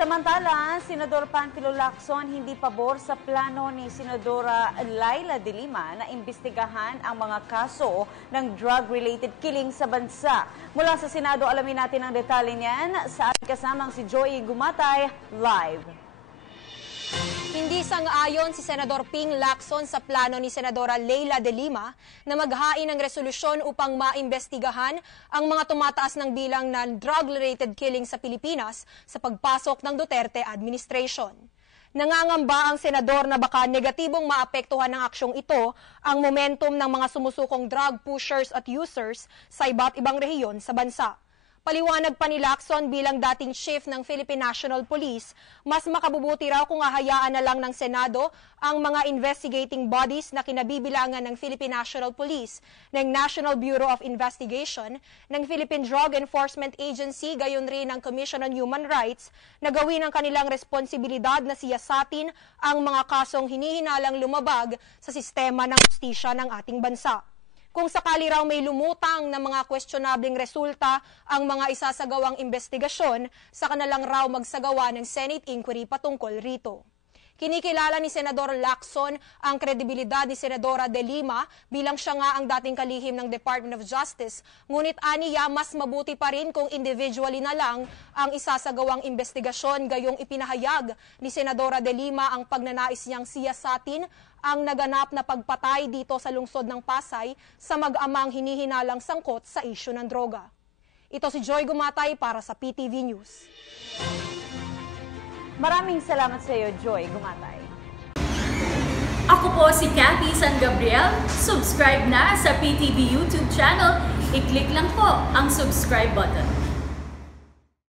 Samantala, Senador Panfilo Lacson hindi pabor sa plano ni Senadora Leila de Lima na imbestigahan ang mga kaso ng drug-related killing sa bansa. Mula sa Senado, alamin natin ang detalye niyan sa ating kasamang si Joy Gumatay live. Hindi sang-ayon si Senador Ping Lacson sa plano ni Senadora Leila de Lima na maghain ng resolusyon upang maimbestigahan ang mga tumataas ng bilang ng drug-related killing sa Pilipinas sa pagpasok ng Duterte administration. Nangangamba ang senador na baka negatibong maapektuhan ng aksyong ito ang momentum ng mga sumusukong drug pushers at users sa iba't ibang rehiyon sa bansa. Paliwanag pa ni Lacson bilang dating chief ng Philippine National Police, mas makabubuti raw kung hahayaan na lang ng Senado ang mga investigating bodies na kinabibilangan ng Philippine National Police, ng National Bureau of Investigation, ng Philippine Drug Enforcement Agency, gayon rin ng Commission on Human Rights, na gawin ang kanilang responsibilidad na siyasatin ang mga kasong hinihinalang lumabag sa sistema ng hustisya ng ating bansa. Kung sakali raw may lumutang na mga questionableng resulta ang mga isasagawang investigasyon, saka na lang raw magsagawa ng Senate inquiry patungkol rito. Kinikilala ni Senador Lacson ang kredibilidad ni Senadora de Lima bilang siya nga ang dating kalihim ng Department of Justice, ngunit aniya mas mabuti pa rin kung individually na lang ang isasagawang investigasyon, gayong ipinahayag ni Senadora de Lima ang pagnanais niyang siyasatin ang naganap na pagpatay dito sa lungsod ng Pasay sa mag-amang hinihinalang sangkot sa isyu ng droga. Ito si Joy Gumatay para sa PTV News. Maraming salamat sa iyo, Joy Gumatay. Ako po si Cathy San Gabriel. Subscribe na sa PTV YouTube channel. I-click lang po ang subscribe button.